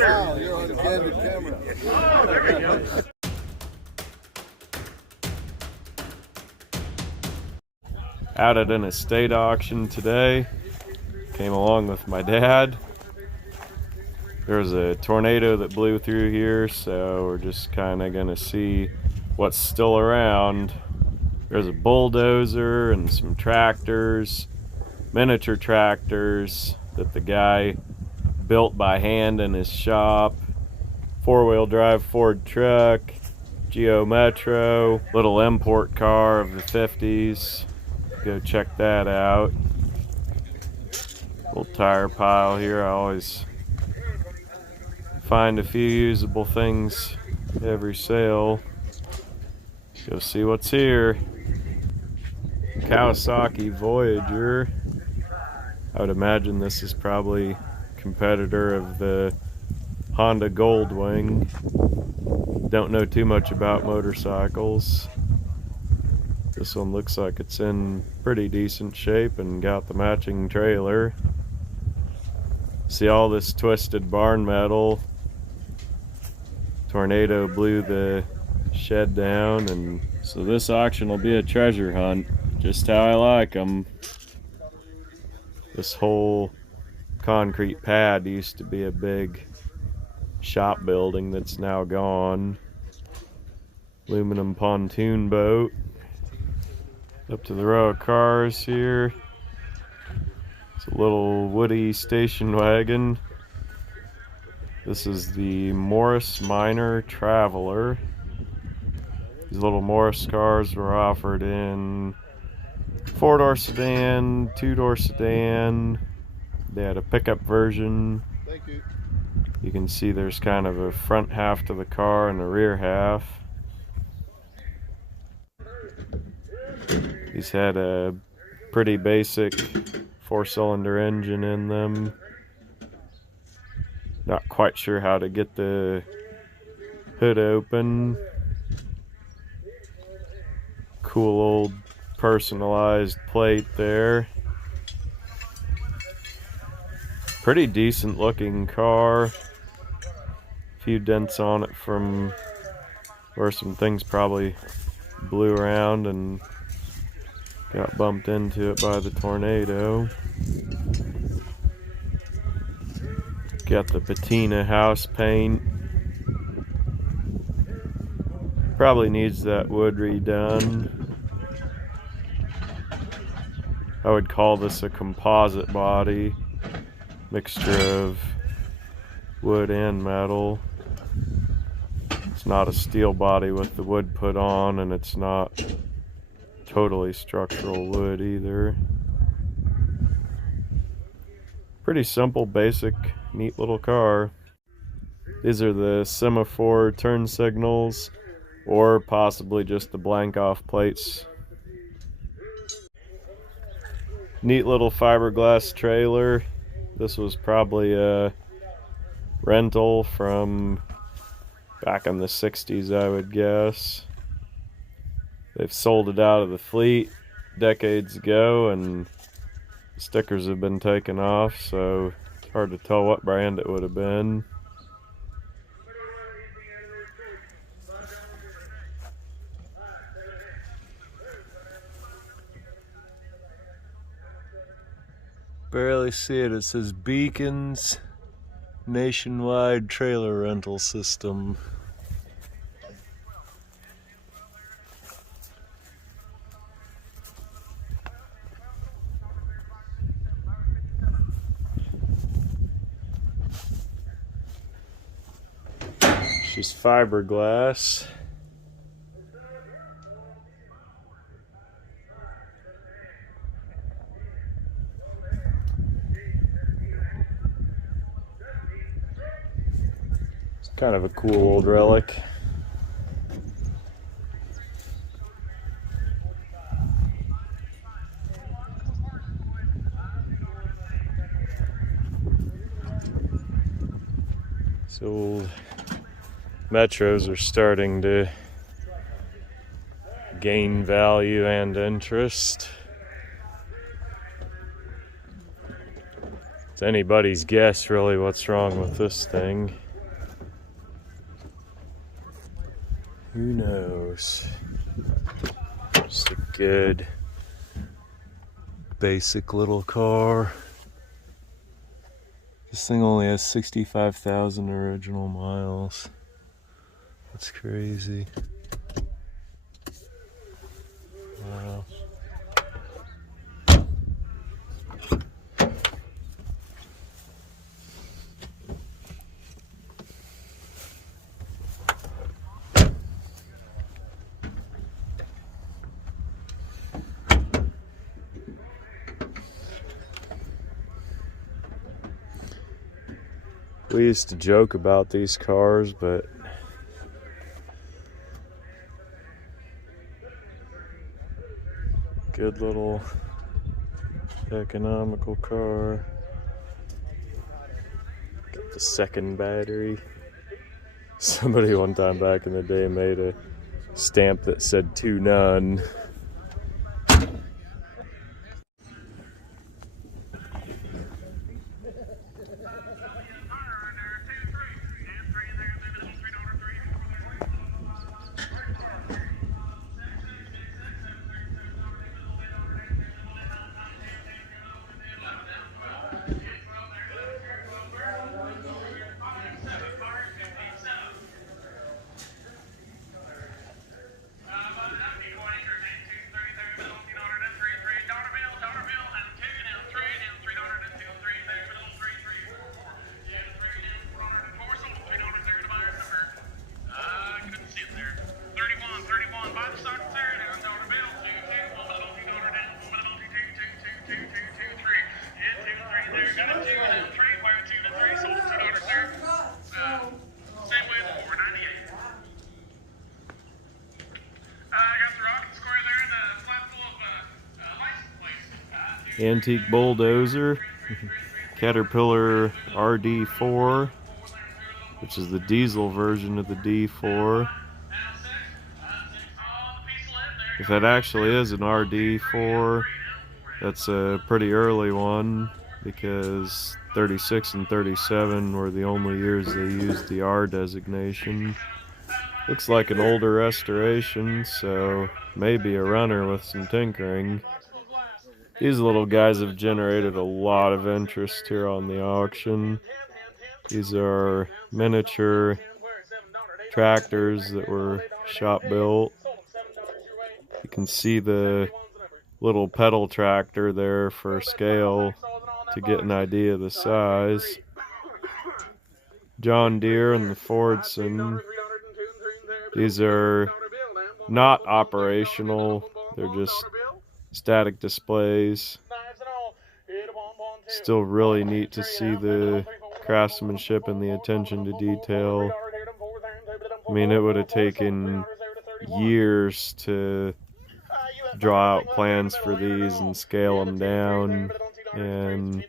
Wow, you're on candid camera. Out at an estate auction today. Came along with my dad. There was a tornado that blew through here, so we're just kind of gonna see what's still around. There's a bulldozer and some tractors, miniature tractors that the guy built by hand in his shop, four-wheel drive Ford truck, Geo Metro, little import car of the 50s. Go check that out. Little tire pile here. I always find a few usable things every sale. Go see what's here. Kawasaki Voyager. I would imagine this is probably a competitor of the Honda Goldwing. Don't know too much about motorcycles. This one looks like it's in pretty decent shape and got the matching trailer. See all this twisted barn metal. Tornado blew the shed down, and so this auction will be a treasure hunt, just how I like them. This whole concrete pad used to be a big shop building that's now gone. Aluminum pontoon boat. Up to the row of cars here. It's a little woody station wagon. This is the Morris Minor Traveler. These little Morris cars were offered in 4-door sedan, 2-door sedan. They had a pickup version. Thank you. You can see there's kind of a front half to the car and a rear half. These had a pretty basic 4-cylinder engine in them. Not quite sure how to get the hood open. Cool old personalized plate there. Pretty decent looking car. Few dents on it from where some things probably blew around and got bumped into it by the tornado. Got the patina house paint. Probably needs that wood redone. I would call this a composite body. Mixture of wood and metal. It's not a steel body with the wood put on, and it's not totally structural wood either. Pretty simple, basic, neat little car. These are the semaphore turn signals, or possibly just the blank off plates. Neat little fiberglass trailer. This was probably a rental from back in the 60s, I would guess. They've sold it out of the fleet decades ago, and the stickers have been taken off, so it's hard to tell what brand it would have been. Barely see it. It says Beacons Nationwide Trailer Rental System. She's fiberglass. It's kind of a cool old relic. So Metros are starting to gain value and interest. It's anybody's guess really what's wrong with this thing. Who knows? Just a good, basic little car. This thing only has 65,000 original miles. That's crazy. Wow. We used to joke about these cars, but good little economical car. Got the second battery. Somebody one time back in the day made a stamp that said "to none." Antique bulldozer, Caterpillar RD4, which is the diesel version of the D4. If that actually is an RD4, that's a pretty early one, because 36 and 37 were the only years they used the R designation. Looks like an older restoration, so maybe a runner with some tinkering. These little guys have generated a lot of interest here on the auction. These are miniature tractors that were shop built. You can see the little pedal tractor there for scale to get an idea of the size. John Deere and the Fordson. These are not operational, they're just static displays. Still really neat to see the craftsmanship and the attention to detail. I mean, it would have taken years to draw out plans for these and scale them down and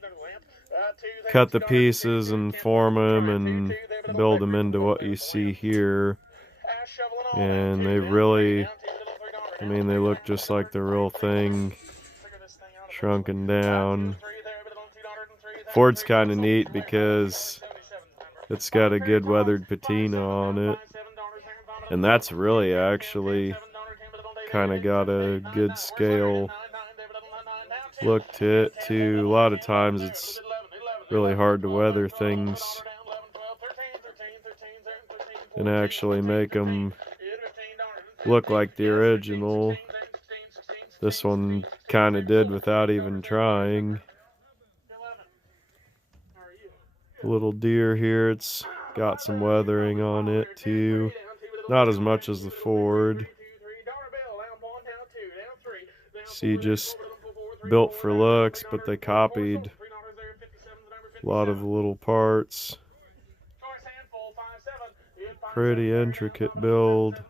cut the pieces and form them and build them into what you see here. And they really, I mean, they look just like the real thing, shrunken down. Ford's kind of neat because it's got a good weathered patina on it, and that's really actually kind of got a good scale look to it too. A lot of times it's really hard to weather things and actually make them look like the original. This one kind of did without even trying. Little deer here, it's got some weathering on it too. Not as much as the Ford. See, just built for looks, but they copied a lot of the little parts. Pretty intricate build.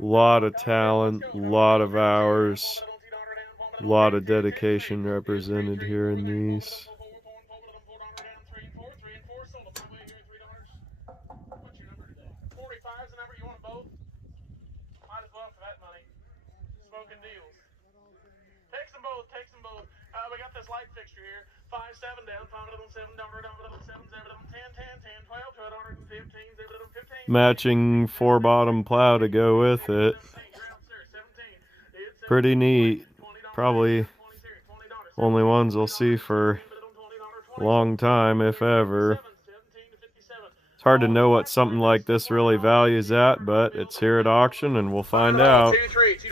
A lot of talent, a lot of hours, a lot of dedication represented here in these. We got this light fixture here. 5-7 down, 5 7 down, 7 7 10 10 10 12 12 15 15 matching 4-bottom plow to go with it. Pretty neat. Probably only ones we'll see for a long time, if ever. It's hard to know what something like this really values at, but it's here at auction and we'll find out. $2, $3, $2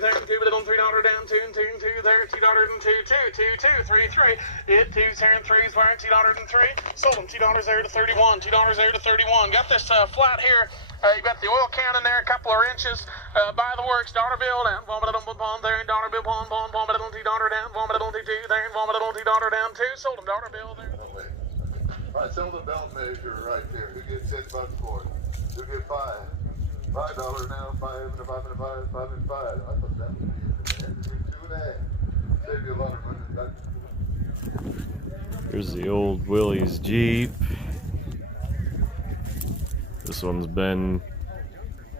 there, $2, $3 down, $2 there, $2 $2, it 2s here and 3s wire, $2 sold them, $2 there to 31, $2 there to 31. Got this flat here. You got the oil can in there, a couple of inches. By the works, dollar bill down, $1 there, dollar bill, $1 down, $2 there, $2 down, 2, sold them, dollar bill there. All right, sell the belt measure right there. Who gets $10 for it? Who get $5? $5 now, 5 and 5 and 5, 5 and 5. I thought that would be it. 2.5. Save you a lot of money. Here's the old Willys Jeep. This one's been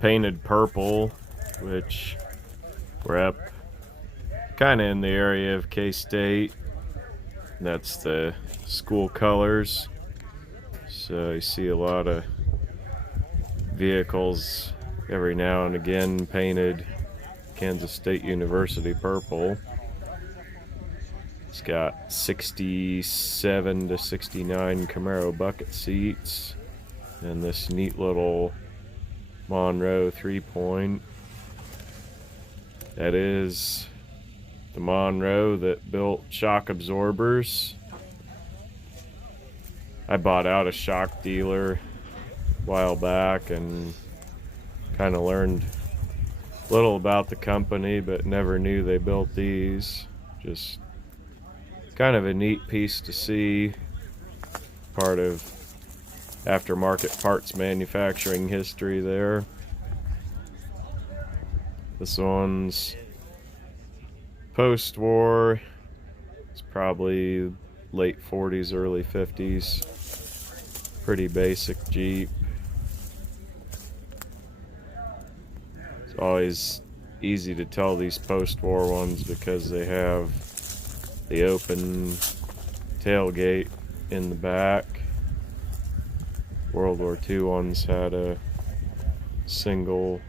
painted purple, which we're up kind of in the area of K-State. That's the school colors. So you see a lot of vehicles every now and again painted Kansas State University purple. It's got 67 to 69 Camaro bucket seats and this neat little Monroe 3-point. That is the Monroe that built shock absorbers. I bought out a shock dealer a while back and kind of learned little about the company, but never knew they built these. Just kind of a neat piece to see, part of aftermarket parts manufacturing history there. This one's post-war. It's probably late 40s, early 50s. Pretty basic Jeep. It's always easy to tell these post-war ones because they have the open tailgate in the back. World War II ones had a single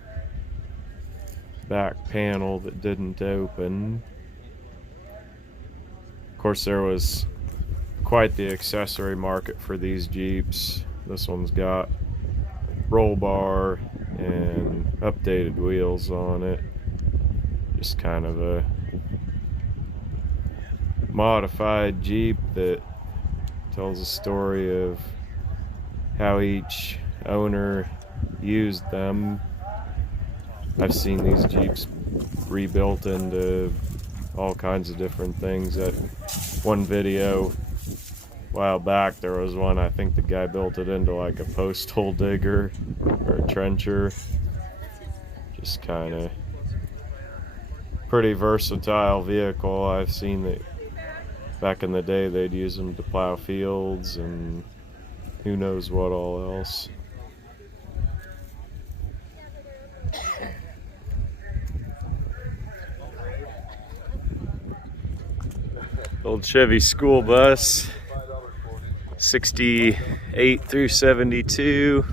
back panel that didn't open. Of course, there was quite the accessory market for these Jeeps. This one's got roll bar and updated wheels on it. Just kind of a modified Jeep that tells a story of how each owner used them. I've seen these Jeeps rebuilt into all kinds of different things. That one video a while back, there was one, I think the guy built it into like a post hole digger or a trencher. Just kind of pretty versatile vehicle. I've seen that back in the day they'd use them to plow fields and who knows what all else. Old Chevy school bus, 68 through 72.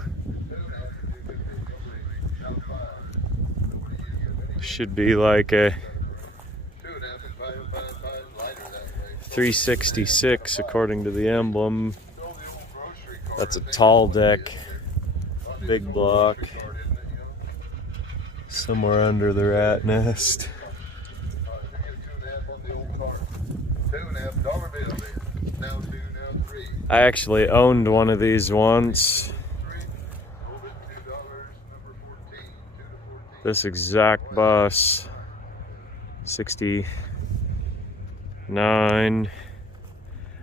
Should be like a 366 according to the emblem. That's a tall deck, big block, somewhere under the rat nest. I actually owned one of these once. This exact bus, 69.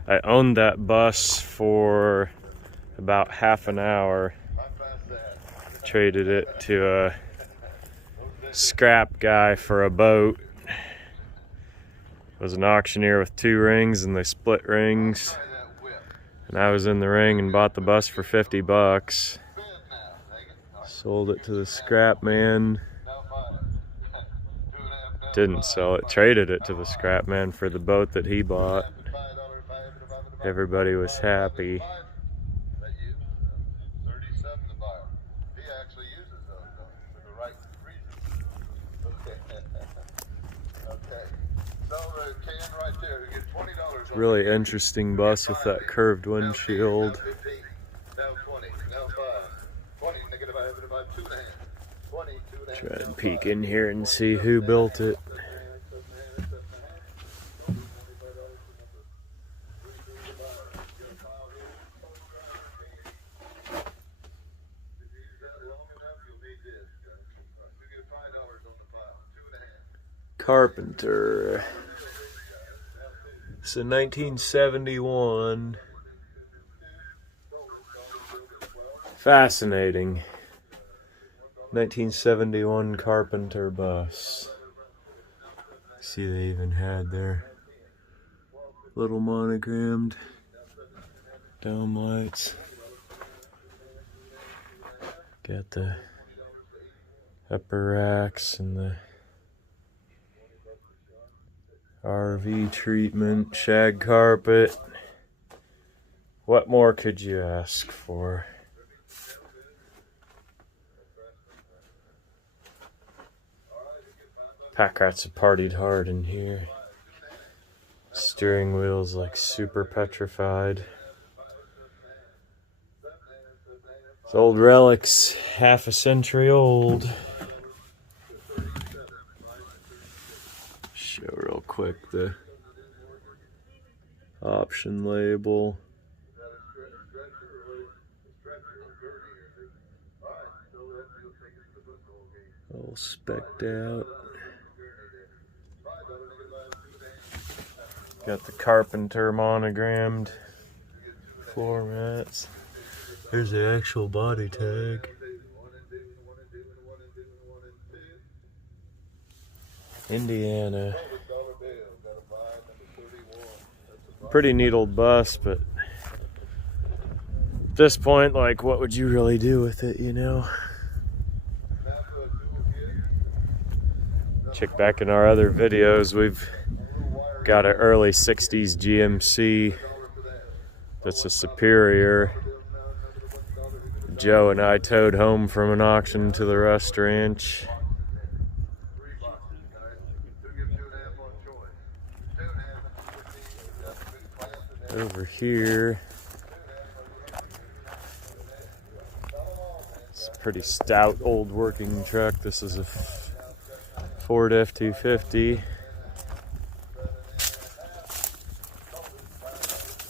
I owned that bus for about half an hour. Traded it to a scrap guy for a boat. Was an auctioneer with 2 rings and they split rings. And I was in the ring and bought the bus for 50 bucks. Sold it to the scrap man. Didn't sell it, traded it to the scrap man for the boat that he bought. Everybody was happy. a can right there. You get $20. Really interesting bus with that curved windshield. Now 20, now 5. 20, negative 5, negative 5, 2.5. 20, 2.5. Try and peek in here and see who built it. Carpenter. It's a 1971. Fascinating. 1971 Carpenter bus. See, they even had their little monogrammed dome lights. Got the upper racks and the RV treatment, shag carpet. What more could you ask for? Pack rats have partied hard in here. Steering wheel's like super petrified. It's old relics, half a century old. Show real quick the option label. All spec'd out. Got the Carpenter monogrammed floor mats. Here's the actual body tag. Indiana. Pretty neat old bus, but at this point, like, what would you really do with it, you know? Check back in our other videos, we've got an early 60s GMC that's a Superior. Joe and I towed home from an auction to the Rust Ranch. Over here, it's a pretty stout old working truck. This is a Ford F-250.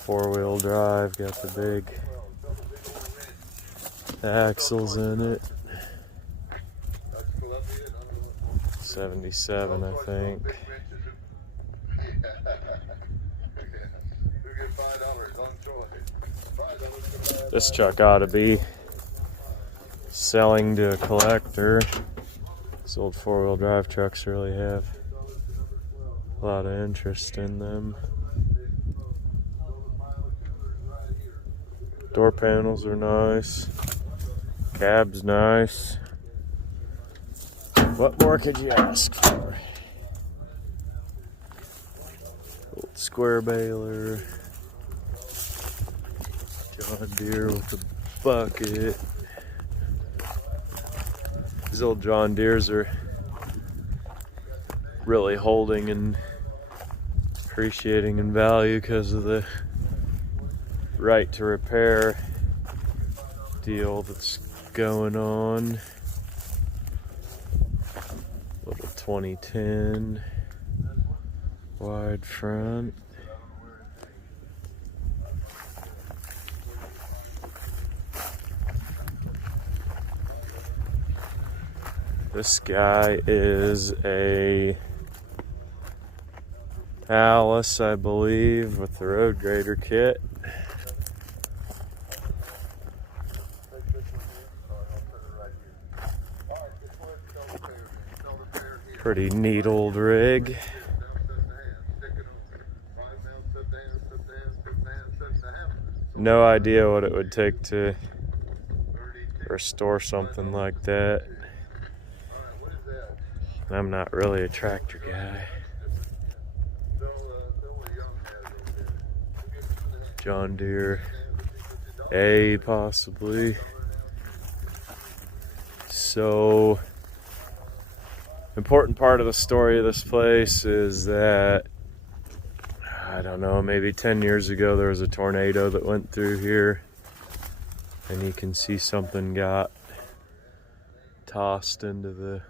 Four-wheel drive, got the big axles in it. 77, I think. This truck ought to be selling to a collector. These old four-wheel drive trucks really have a lot of interest in them. Door panels are nice. Cab's nice. What more could you ask for? Old square baler. John Deere with a bucket. These old John Deeres are really holding and appreciating in value because of the right to repair deal that's going on. Little 2010 wide front. This guy is a Allis, I believe, with the road grader kit. Pretty neat old rig. No idea what it would take to restore something like that. I'm not really a tractor guy. John Deere A, possibly. So, important part of the story of this place is that I don't know, maybe 10 years ago there was a tornado that went through here, and you can see something got tossed into the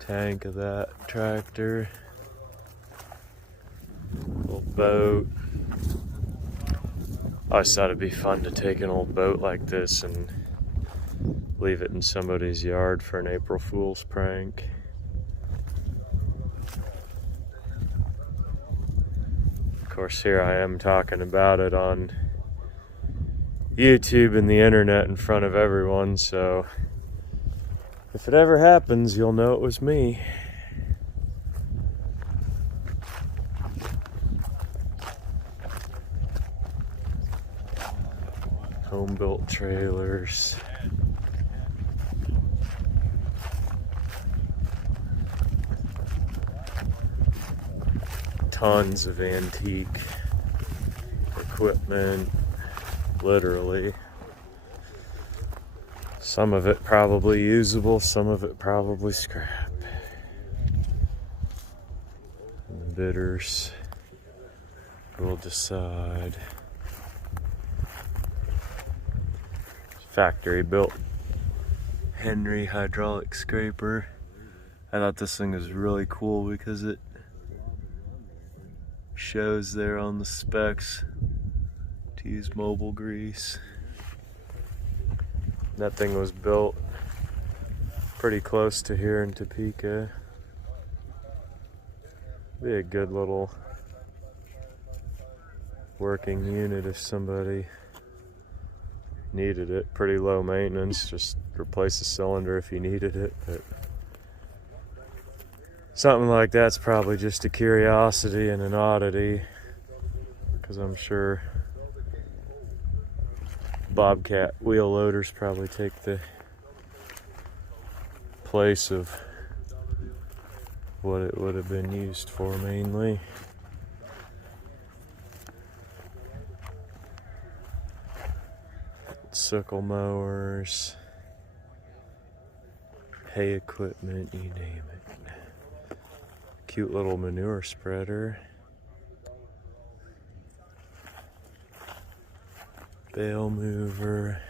tank of that tractor. Little boat. I always thought it'd be fun to take an old boat like this and leave it in somebody's yard for an April Fool's prank. Of course, here I am talking about it on YouTube and the internet in front of everyone, so if it ever happens, you'll know it was me. Home-built trailers. Tons of antique equipment, literally. Some of it probably usable, some of it probably scrap. And the bidders will decide. Factory built Henry hydraulic scraper. I thought this thing was really cool because it shows there on the specs to use mobile grease. That thing was built pretty close to here in Topeka. Be a good little working unit if somebody needed it. Pretty low maintenance, just replace the cylinder if you needed it, but something like that's probably just a curiosity and an oddity, because I'm sure Bobcat wheel loaders probably take the place of what it would have been used for mainly. Sickle mowers, hay equipment, you name it. Cute little manure spreader. Bale mover.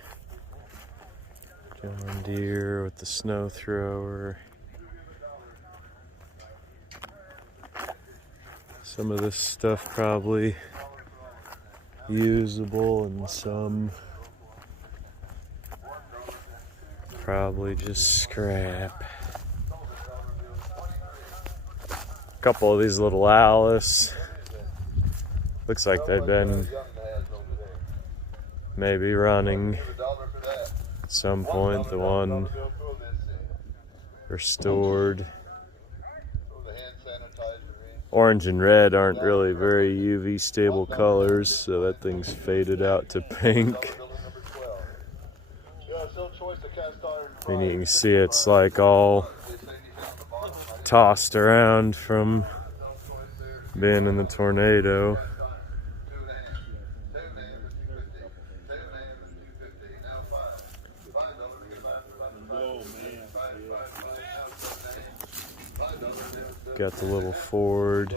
John Deere with the snow thrower. Some of this stuff probably usable and some probably just scrap. A couple of these little Allis. Looks like they've been maybe running at some point. The one restored. Orange and red aren't really very UV stable colors, so that thing's faded out to pink. And you can see it's like all tossed around from being in the tornado. Got the little Ford.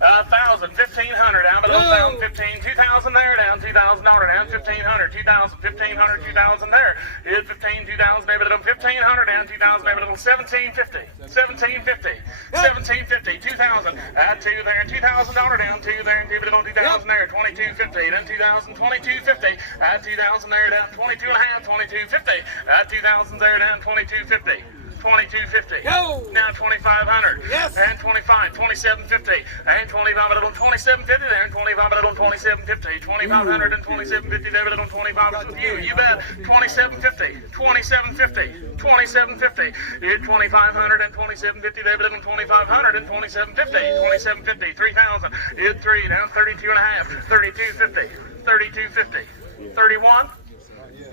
$1,000, $1,500, down below $1,000, $15, $2,000 there, down $2,000, down $1,500, $2,000, $1,500, $2,000 there. Hit $15, $2,000, maybe little $1,500, down $2,000, maybe little $1,750, $1,750, $1,750, $2,000, add $2 there, $2,000 down $2 there, maybe little $2,000 there, $2,250, then $2,000, $2,250, add $2,000 there, down $22.5, $2,250, add $2,000 there, down $2,250. $2,250. Now $2,500. Yes. And $25, $2,750. And $2,500 on $2,750 there. And $2,500 on $2,750. $2,500 and $2,750 there. On $2,500 with you. You bet. $2,750. $2,750. $2,750. Hit $2,500 and $2,750 there. On $2,500 and $2,750. $2,750. $3,000. Hit 3 down $32.5. $3,250. $3,250. $31.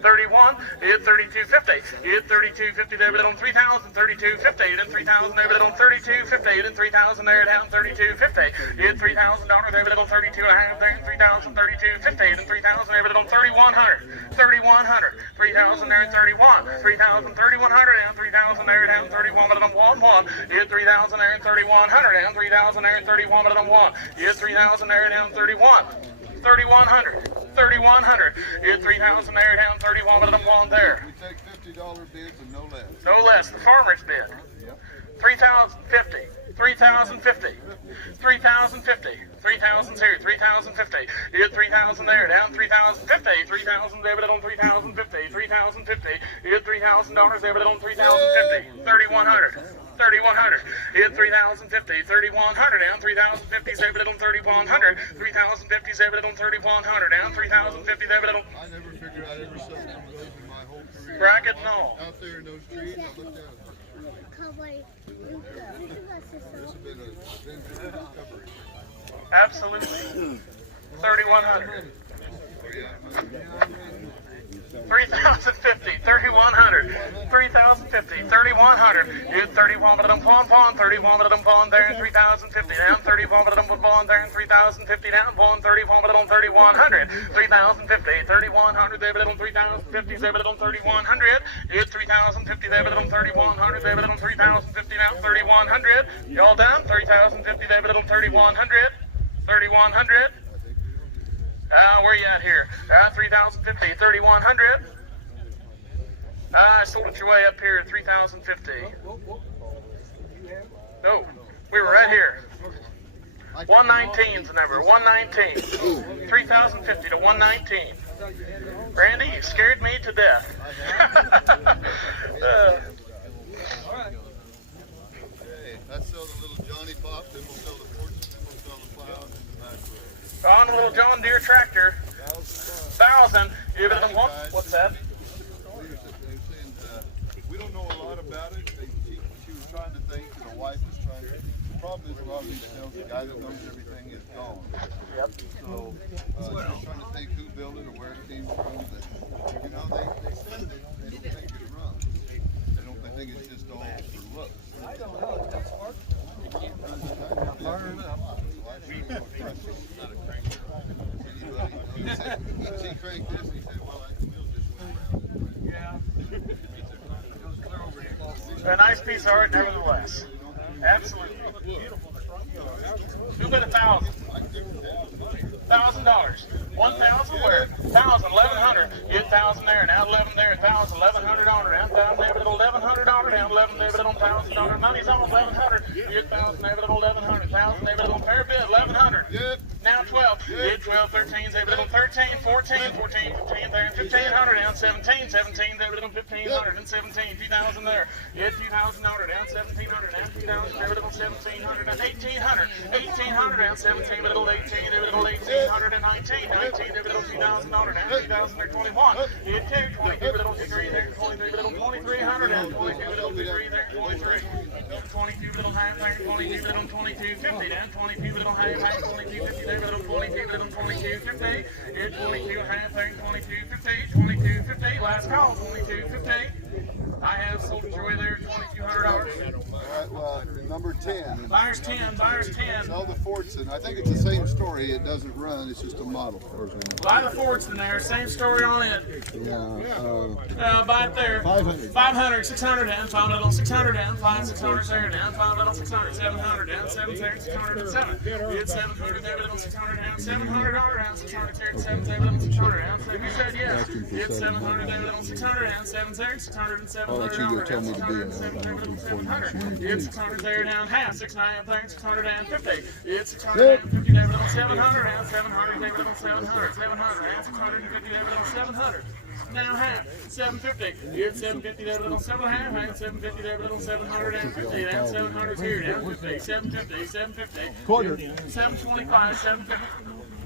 31, hit 32.50, hit 32.50 there, but on 3,000, 32.50, then 3,000 there, but on 32.50, then 3,000 there, down 32.50, hit $3,000 there, but on 32 and a half there, 3,000, 32.50, then 3,000 there, but on 3,100, 3,100, 3,000 there, 31, 3,000, 3,100, and 3,000 there, down 31, but on 1, hit 3,000 there, 3,100, and 3,000 there, 31, but on 1, hit 3,000 there, down 31, 3,100. 3,100. Hit 3,000 there, down 31, but I'm one there. We take $50 bids and no less. No less. The farmer's bid. 3,050. 3,050. 3,050. 3,002. 3,050. Hit 3,000 there, down 3,050. 3,000 there, but on 3,050. 3,050. Hit $3,000 there, but on 3,050. 3,100. 3,100. Hit 3,050. 3,100 down 3,050. Save it on 3,100. 3,050. Save it on 3,100 down 3,050. Save it on. I never figured I'd ever sell one of those in my whole career. Bracket and all. Out there in those trees, I looked at it. This has been a recovery. Absolutely. 3,100. 3,050, 3,100, 3,050, 3,100, hit 31, but I'm pawn, 31, but I'm pawn there, 3,050 down, 31, but I'm pawn there, 3,050 down, pawn, 31, but I'm 3,100, 3,050, 3,100, there, but I'm 3,050, there, but I'm 3,100, hit 3,050, there, but I'm 3,100, there, but I'm 3,050 down, 3,100, y'all done, 3,050, there, but I'm 3,100, 3,100. Where you at here? 3,050, 3,100. I sold it your way up here at 3,050. No, we were right here. 119's the number, 119. 3,050 to 119. Randy, you scared me to death. Let's sell the little Johnny Pop, then we'll sell the Fortune, then we'll sell the plow. On a little John Deere tractor. 1,000. What's that? We don't know a lot about it. She was trying to think, and the wife was trying to. The problem is a lot of these sales, the guy that knows everything is gone. Yep. So she's trying to think who built it or where it came from. But, you know, they said they don't think it runs. They think it's just all for looks. I don't know. That's smart. You can't burn it up. He cranked this, he said, well, I can build this one. Yeah. A nice piece of art, nevertheless. Absolutely. Who bet 1,000? $1,000. 1,000 where? 1,000, 1,100. Get 1,000 there, now 11 there, 1,000, 1,100 down 1,000 there, but it'll 1,100 down 11 there, but it'll $1,000. Money's on 1,100. Get 1,000 there, but it'll 1,100. 1,000 there, but it'll pair bid 1,100. Yep. Now 12. Get 12, 13 there, but it'll 13, 14, 14, 15 there, 1,500 down 17, 17 there, but it'll 1,500 and 17, 2,000 there. Get $2,000 down 1,700 down 2,000 there, but it'll 1,700 down 1,800, 1,800 down 17, but it'll 18 there, but it'll 1,800 and 19, 19 there, but it'll $2,000 down 2,000 there, 21. Get 2, 22, but it'll 23 there, 23, but it'll 2,300 down 22, but it'll 23 there, 23. 22, but it'll half there, 22, but it'll 22.50 down 22, but it'll half 22.50 there, but it'll 22, but it'll 22.50. It's 22 half there, 22.50, 22.50. Last call, 22.50. I have sold it your way there, $2,200. All right, well, number 10. Buyer's 10, buyer's 10. Sell the Fortune. I think it's the same story. It doesn't run. It's just a model. Buy the Fortune there. Same story on it. Yeah. Buy it there. 500. 500, 600 down, 500 on 600 down, 5, 600 there down, 500 on 600, 700 down, 7 there, 600 and 7. Get 700 there, but on 600 down, $700 down, 600 there, 7 there, but on 600 down. So you said yes. Get 700 there, but on 600 down, 7 there, 600 and 700 down, 600 there, but on 700. Get 600 there down half, 600 there, 600 down 50. It's 600 down 50 there, but on 700 down, 700 there, but on 700, 700 down, 650 there, but on 700. Now half, 750. You have 750 there, but on 7.5, 750 there, but on 700 and 50, down 700 here, down 50, 750, 750. Quarter. 725, 750.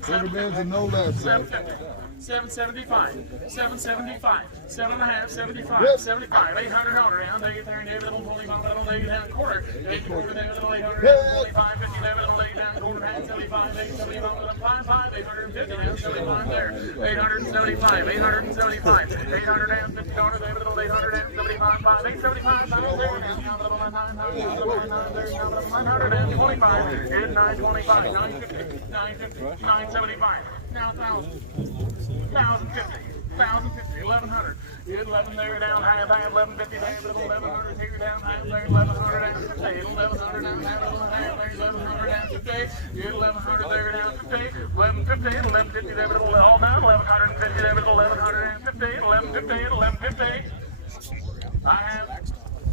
Quarter bids and no less. 750. 775, 775, 7.5, 75, 75, 800 down, they there, David, little 25, little lay down quarter, 8 quarter, David, little 800, 25, 50, David, little lay down quarter, 75, 875, 55, 850, down, 75 there, 875, 875, 850 dollars, David, little 875, 875, 925, 925, 950, 950, 975. Now 1,000, 1,050, 1,100, 11 there down, half, 1150 there, 1,100 here down, half there, 1,100 down, 50, 1,100 down, half there, 1,100 down, 50, 1,100 there down, 50, 1,150, 1,150 there, all down, 1,150 there, 1,150, 1,150, 1,150. I have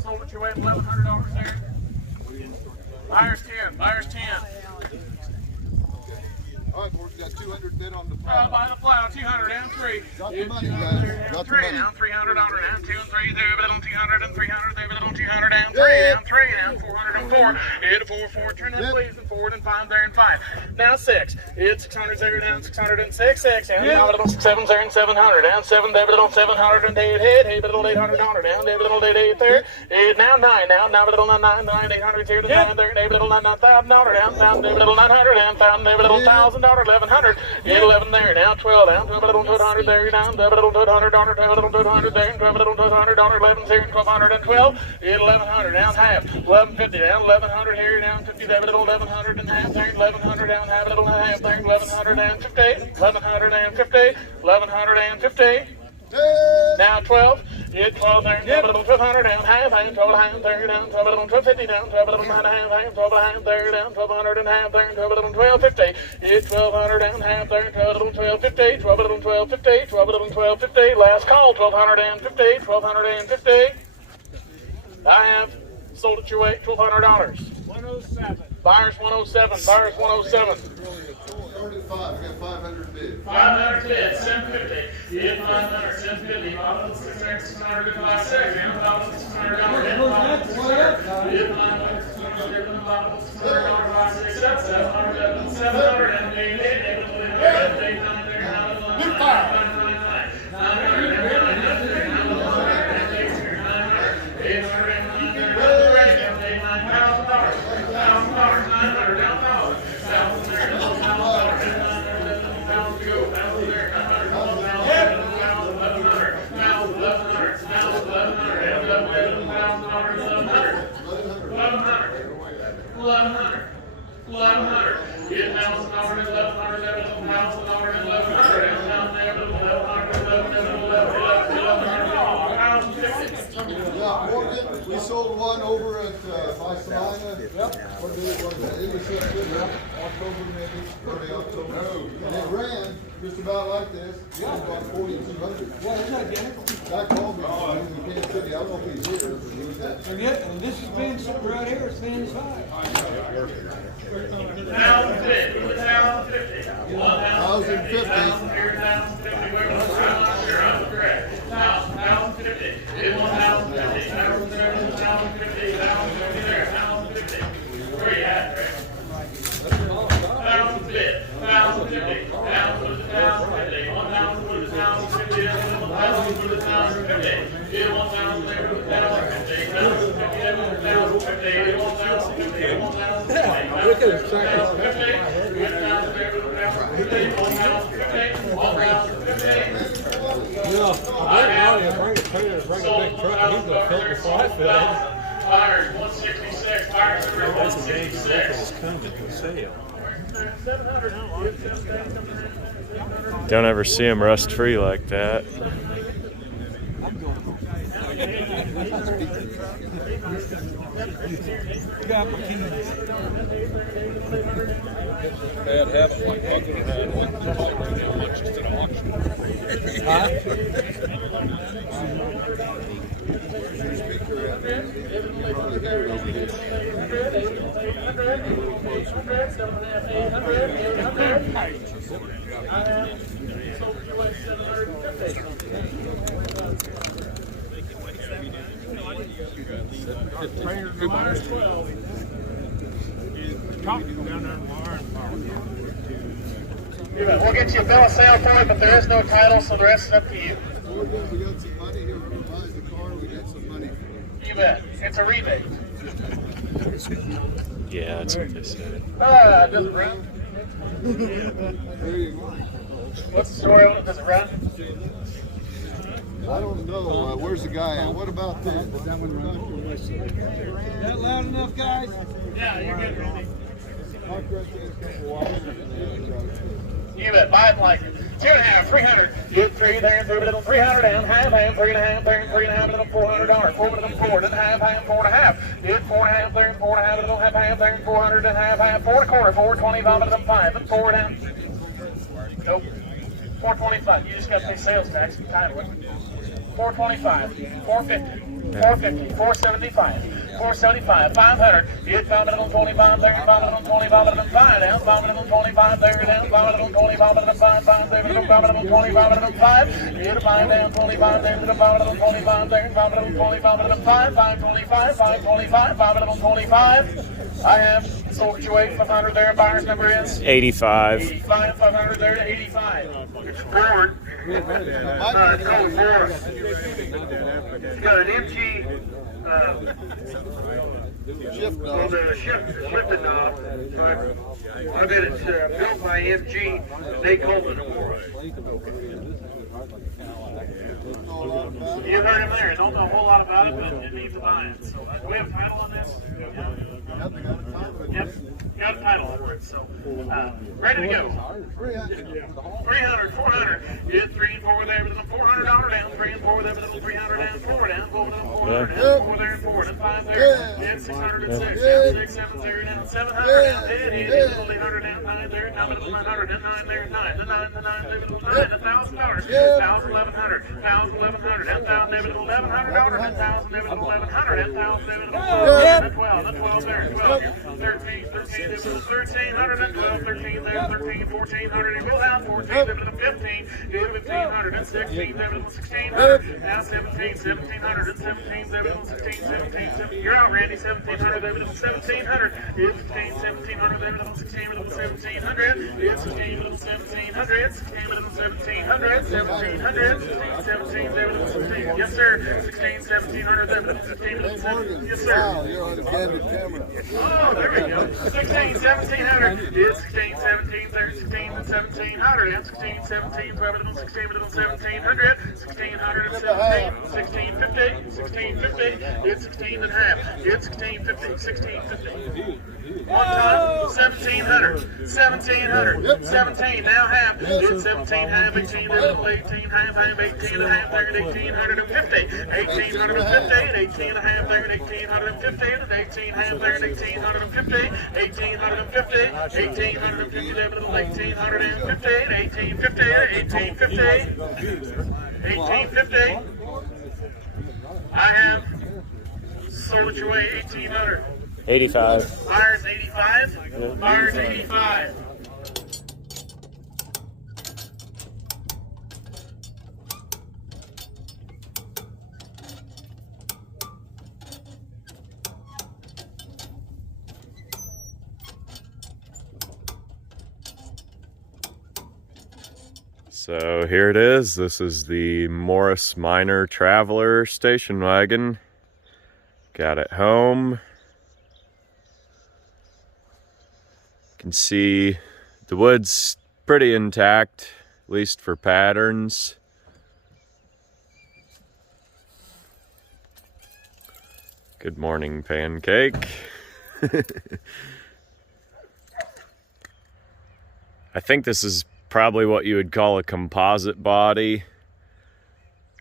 sold it your way at $1,100 there. Buyer's 10, buyer's 10. All right, boys, got 200 bid on the plow. By the plow, 200 and 3. Got the money, guys. Got the money. Down $300 and 2 and 3 there, but on 200 and 300 there, but on 200 and 3 down 3 down 404. Hit a 4 turn up please and forward and 5 there and 5. Now 6. It's 600 there down 606 6 and now on 7 there and 700 down 7 there, but on 700 and 8 hit hey, but on $800 down there, but on 8 there. Now 9 now but on 9 800 here to 9 there and but on $9,000 down there, but on 900 down found there, but on $1,000. 1,100, 11 there, now 12 down, 12 there, down, 12 $200, 12 there, 12 $200, 11 there, 1,212, 1,100 down half, 1,150 down, 1,100 here, down 50 there, 1,100 and half there, 1,100 down half, little half there, 1,100 and 50, 1,100 and 50, 1,100 and 50. Now 12, yeah, 12 there, 1,200 down, half, 12 there, down, 1,250 down, 12,500, 12 there, down, 1,200 and half there, 12,150, yeah, 1,200 down, half there, 12,150, 12,150, 12,150, last call, 1,250, 1,250. I have sold it your way, $1,200. 107. Buyers 107, buyers 107. 35, I got 500 bid. 500 bid, 750. Yeah, 500, 750. 500, 600, 500, 600, We sold one over at by Salina. What did it was October maybe, early October. And it ran just about like this. About 4,200. Yeah, it's identical. Guy called me in Kansas City. I don't know if he's here, but he was that. And yet, and this is being right here, it's being inside. 1,050, 1,050. 1,050. Look at his second. You know, I bring a trailer, bring a big truck, and he's gonna fill the fly field. Fires 166, fires over 166. Don't ever see them rust free like that. Bad habit, like Buckler had one, to bring down lunches to the auction. We'll get you a bill of sale for it, but there is no title, so the rest is up to you. We got some money here. We buy the car. We got some money. You bet. It's a rebate. Yeah, that's what they said. Does it run? There you go. What's the story on it? Does it run? I don't know. Where's the guy at? What about this? Is that loud enough, guys? Yeah, you're good, Randy. I'll correct you in a couple hours. You bet. Buy it like 2.5, 300. Get 3 there, 3 little 300 down, half, 3.5 there, 3.5 little $400. 4 little 4, then half, 4.5. Get 4.5 there, 4.5 little half, 400 and half, 4.25, 4.25 little 5, and 4 down. Nope. 4.25. You just got to pay sales tax and title it. 4.25, 4.50, 4.50, 4.75, 4.75, 500. Get 5 little 25 there, 5 little 25 little 5 down, 5 little 25 there down, 5 little 25 little 5, 5 there, 5 little 25 little 5. Get a 5 down, 25 there, 5 little 25 there, 5 little 25 little 5, 5.25, 5.25, 5 little 25. I have sold you 500 there. Buyer's number is 85. 85, 500 there to 85. Forward. It's going forward. It's got an MG Shift on knob. the shifting knob. I bet it's built by MG. They called it a Aurora. You heard him there. Don't know a whole lot about it, but it needs a buy. So, do we have a title on this? Yep, got a title for it. So, ready to go. 300, 400. Get 3 and 4 there with a $400 down. 3 and 4 there with a little 300 down. 4 down. 4 down. 400 down. 4 there and 4 and 5 there. Then 606. 6, 7 there down. 700 down. 10. 800 down. 9 there. 900 and 9 there. 9. The 9 there. 9. $1,000. 1,000. 1,100. 1,000. 1,100. 1,000 there with $1,100. 1,000 there with $1,100. 1,000 there with $1,200. 12. The 12 there. 12. 13. 13 there with $1,300. 12. 13 there. 13. 1,400. And we'll have 14 there with 15. 1,500 and 16 there with 1,600. Now 17. 1,700 and 17 there with 16. 17. You're out, Randy. 1,700 there with 1,700. It's 1,700 there with 1,600 with 1,700. It's 16 with 1,700. 16 with 1,700. 1,700. 17 there with 16. Yes, sir. 16, 1,700 there with 16 with 17. Yes, sir. Wow, you're on the candid camera. Oh, there we go. 16, 1,700. It's 16, 17, 16, and 1,700. And 16, 17, 12, 16, 1,700. 1,600 and 17, 1,650, 1,650. It's 16 and a half. It's 1,650, 1,650. One time, 1,700, 1,700, 17, now half. It's 17, half, 18, 18, half, 18 and a half, 1,850, 1,850, 18 and a half, 1,850, 18 half, 1,850, 1,850, 1,850, 1,850, 1,850, 1,850. I have sold it away 1,800. 85. Buyer's 85. Buyer's 85. So here it is. This is the Morris Minor Traveler station wagon. Got it home. You can see the wood's pretty intact, at least for patterns. Good morning, Pancake. I think this is probably what you would call a composite body,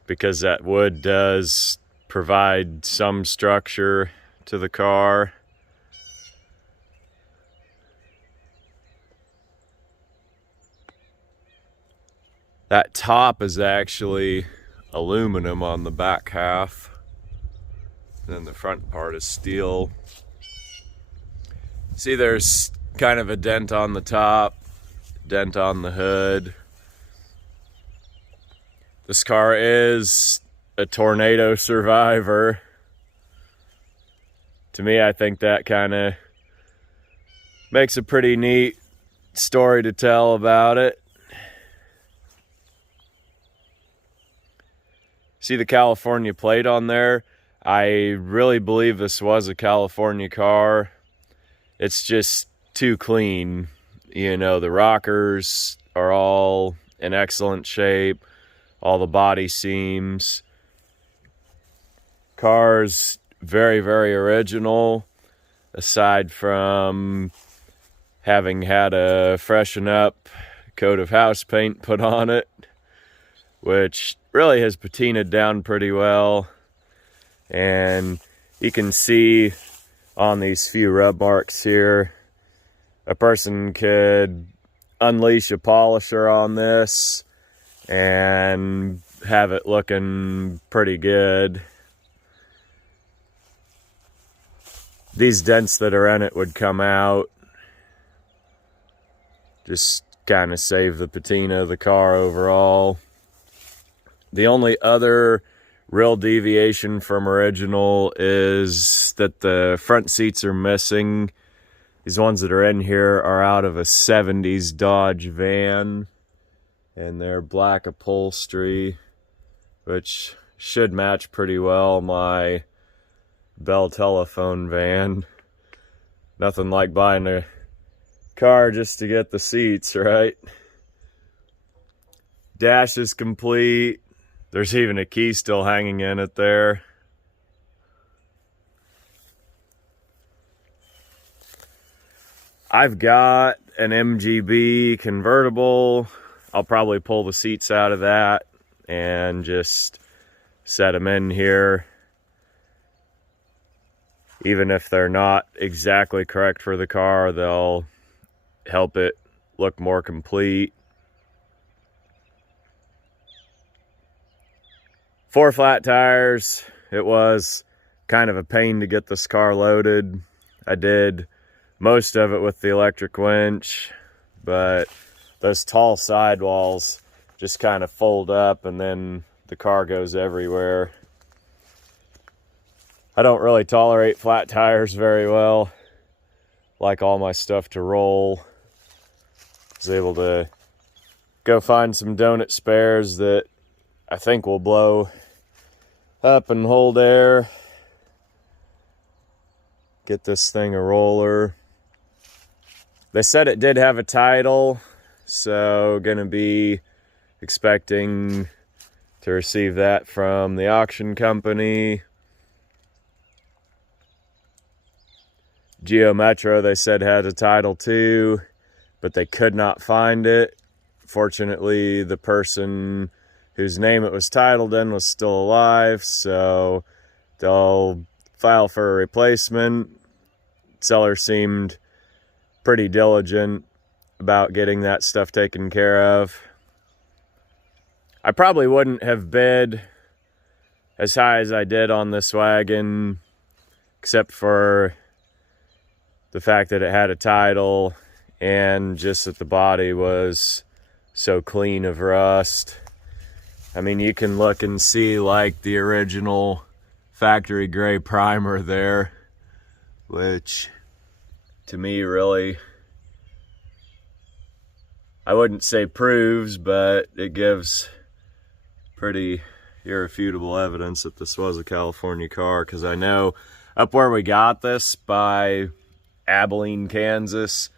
because that wood does provide some structure to the car. That top is actually aluminum on the back half, and then the front part is steel. See, there's kind of a dent on the top, dent on the hood. This car is a tornado survivor. To me, I think that kind of makes a pretty neat story to tell about it. See the California plate on there? I really believe this was a California car. It's just too clean. You know, the rockers are all in excellent shape. All the body seams. Car's very, very original, aside from having had a freshen up coat of house paint put on it, which really has patinaed down pretty well. And you can see on these few rub marks here, a person could unleash a polisher on this and have it looking pretty good. These dents that are in it would come out, just kind of save the patina of the car overall. The only other real deviation from original is that the front seats are missing. These ones that are in here are out of a 70s Dodge van, and they're black upholstery, which should match pretty well my Bell Telephone van. Nothing like buying a car just to get the seats, right? Dash is complete. There's even a key still hanging in it there. I've got an MGB convertible. I'll probably pull the seats out of that and just set them in here. Even if they're not exactly correct for the car, they'll help it look more complete. 4 flat tires. It was kind of a pain to get this car loaded. I did most of it with the electric winch, but those tall sidewalls just kind of fold up and then the car goes everywhere. I don't really tolerate flat tires very well. Like all my stuff to roll. I was able to go find some donut spares that I think will blow up and hold air. Get this thing a roller. They said it did have a title, so gonna be expecting to receive that from the auction company. Geo Metro, they said, had a title too, but they could not find it. Fortunately, the person whose name it was titled in was still alive, so they'll file for a replacement. Seller seemed pretty diligent about getting that stuff taken care of. I probably wouldn't have bid as high as I did on this wagon, except for the fact that it had a title and just that the body was so clean of rust. I mean, you can look and see like the original factory gray primer there, which to me really, I wouldn't say proves, but it gives pretty irrefutable evidence that this was a California car, because I know up where we got this by Abilene, Kansas,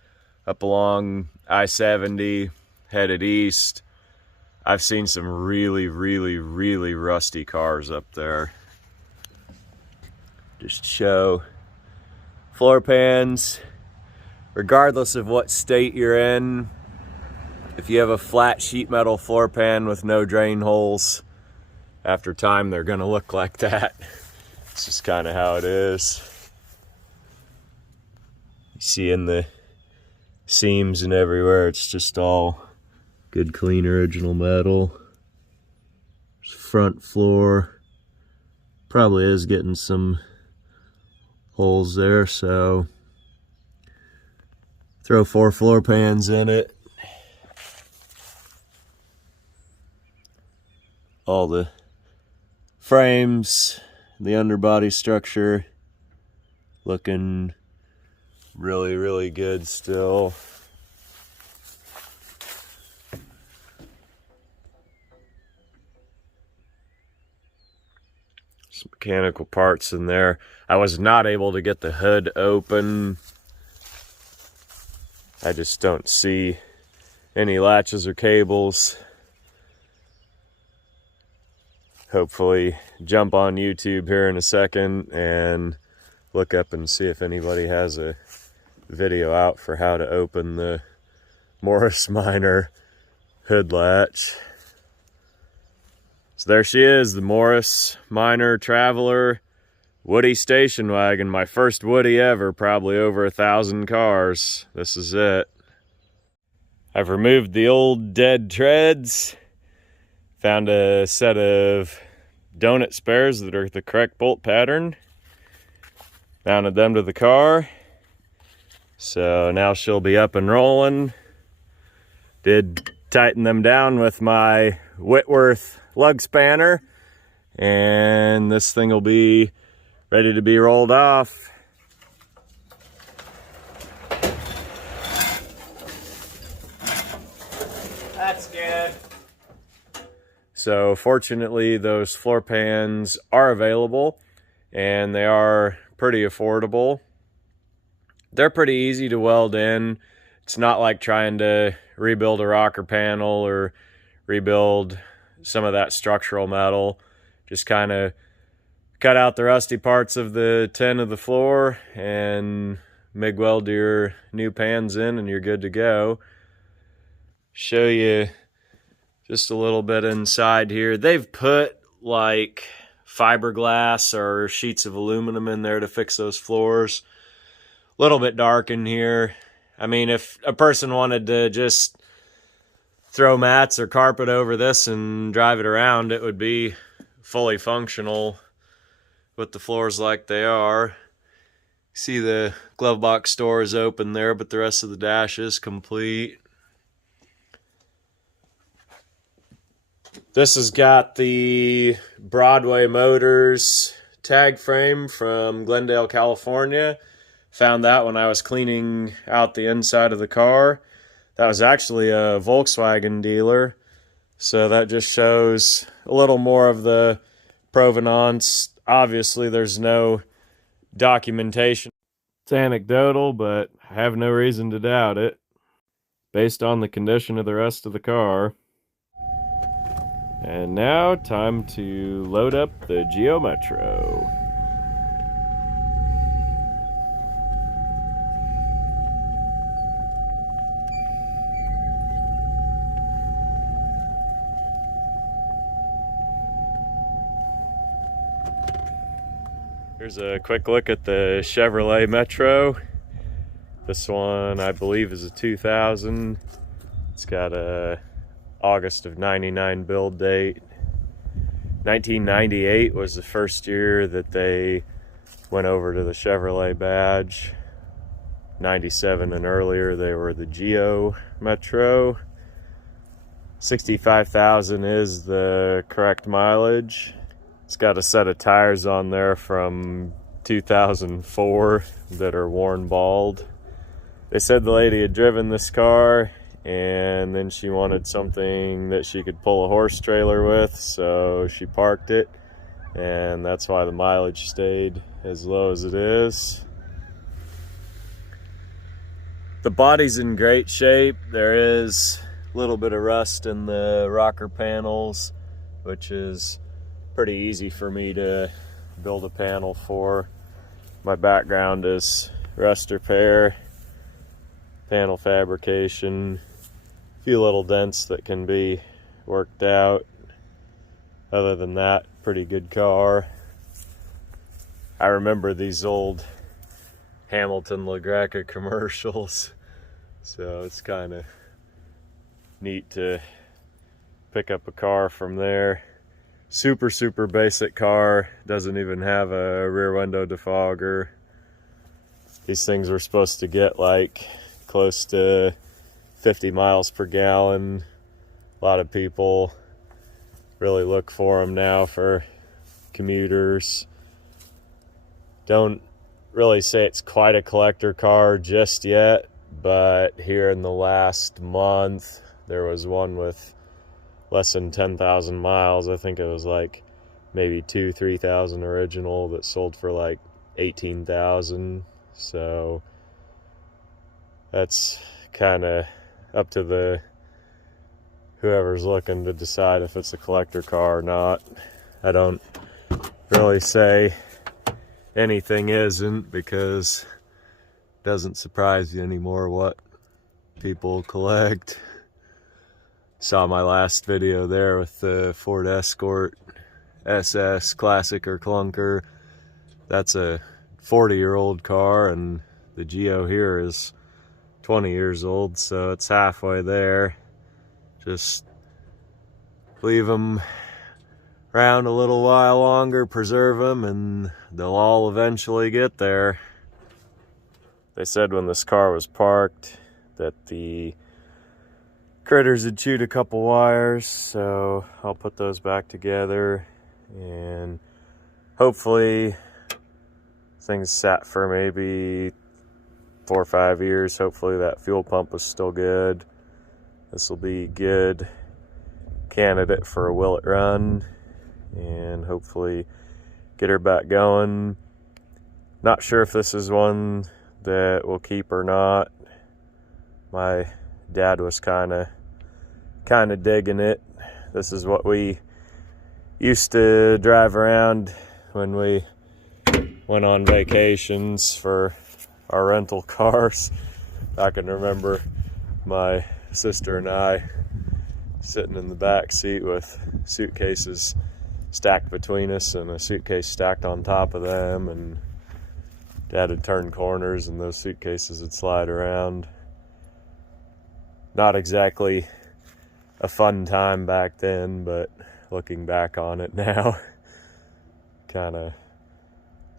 up along I-70, headed east, I've seen some really, really, really rusty cars up there. Just show floor pans, regardless of what state you're in. If you have a flat sheet metal floor pan with no drain holes, after time they're gonna look like that. It's just kind of how it is. You see in the seams and everywhere, it's just all good, clean, original metal. Front floor probably is getting some holes there, so throw 4 floor pans in it. All the frames, the underbody structure looking really, really good still. some mechanical parts in there. I was not able to get the hood open. I just don't see any latches or cables. Hopefully jump on YouTube here in a second and look up and see if anybody has a video out for how to open the Morris Minor hood latch. So there she is, the Morris Minor Traveler Woody station wagon. My first Woody ever, probably over 1,000 cars. This is it. I've removed the old dead treads. Found a set of donut spares that are the correct bolt pattern. Mounted them to the car. So now she'll be up and rolling. Did tighten them down with my Whitworth lug spanner. And this thing will be ready to be rolled off. That's good. So fortunately, those floor pans are available and they are pretty affordable. They're pretty easy to weld in. It's not like trying to rebuild a rocker panel or rebuild some of that structural metal. Just kind of cut out the rusty parts of the tin of the floor and MIG weld your new pans in and you're good to go. Show you just a little bit inside here. They've put like fiberglass or sheets of aluminum in there to fix those floors. A little bit dark in here. I mean, if a person wanted to just throw mats or carpet over this and drive it around, it would be fully functional with the floors like they are. See the glove box door is open there, but the rest of the dash is complete. This has got the Broadway Motors tag frame from Glendale, California. Found that when I was cleaning out the inside of the car. That was actually a Volkswagen dealer. So that just shows a little more of the provenance. Obviously, there's no documentation. It's anecdotal, but I have no reason to doubt it, based on the condition of the rest of the car. And now, time to load up the Geo Metro. Here's a quick look at the Chevrolet Metro. This one, I believe, is a 2000. It's got a August of '99 build date. 1998 was the first year that they went over to the Chevrolet badge. 97 and earlier, they were the Geo Metro. 65,000 is the correct mileage. It's got a set of tires on there from 2004 that are worn bald. They said the lady had driven this car and then she wanted something that she could pull a horse trailer with, so she parked it, and that's why the mileage stayed as low as it is. The body's in great shape. There is a little bit of rust in the rocker panels, which is pretty easy for me to build a panel for. My background is rust repair, panel fabrication, a few little dents that can be worked out. Other than that, pretty good car. I remember these old Hamilton LaGreca commercials, so it's kind of neat to pick up a car from there. Super basic car, doesn't even have a rear window defogger. These things were supposed to get like close to 50 miles per gallon. A lot of people really look for them now for commuters. Don't really say it's quite a collector car just yet, but here in the last month there was one with less than 10,000 miles. I think it was like maybe 2,000-3,000 original that sold for like 18,000. So that's kind of up to the whoever's looking to decide if it's a collector car or not. I don't really say anything isn't, because it doesn't surprise you anymore what people collect. Saw my last video there with the Ford Escort SS Classic or Clunker. That's a 40-year-old car, and the Geo here is 20 years old, so it's halfway there. Just leave them around a little while longer, preserve them, and they'll all eventually get there. They said when this car was parked that the critters had chewed a couple wires, so I'll put those back together, and hopefully things sat for maybe 4 or 5 years. Hopefully that fuel pump was still good. This will be good candidate for a Will It run, and hopefully get her back going. Not sure if this is one that we'll keep or not. My dad was kind of digging it. This is what we used to drive around when we went on vacations for our rental cars. I can remember my sister and I sitting in the back seat with suitcases stacked between us and a suitcase stacked on top of them, and Dad would turn corners and those suitcases would slide around. Not exactly a fun time back then, but looking back on it now, kind of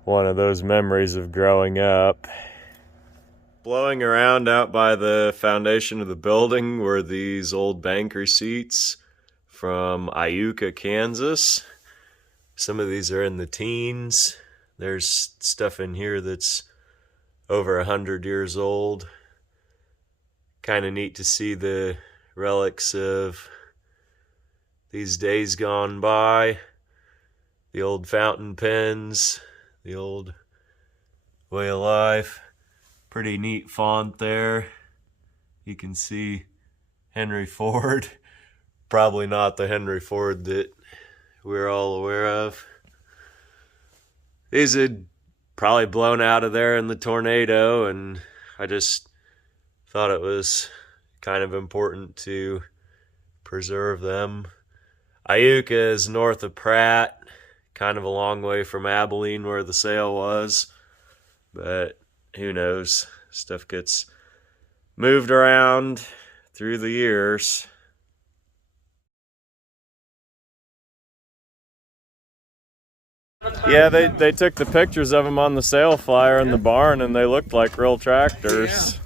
one of those memories of growing up. Blowing around out by the foundation of the building were these old bank receipts from Iuka, Kansas. Some of these are in the teens. There's stuff in here that's over 100 years old. Kind of neat to see the relics of these days gone by. The old fountain pens, the old way of life. Pretty neat font there. You can see Henry Ford. Probably not the Henry Ford that we're all aware of. These had probably blown out of there in the tornado, and I just thought it was kind of important to preserve them. Iuka is north of Pratt, kind of a long way from Abilene where the sale was, but who knows? Stuff gets moved around through the years. Yeah, they took the pictures of them on the sale flyer in the barn, and they looked like real tractors.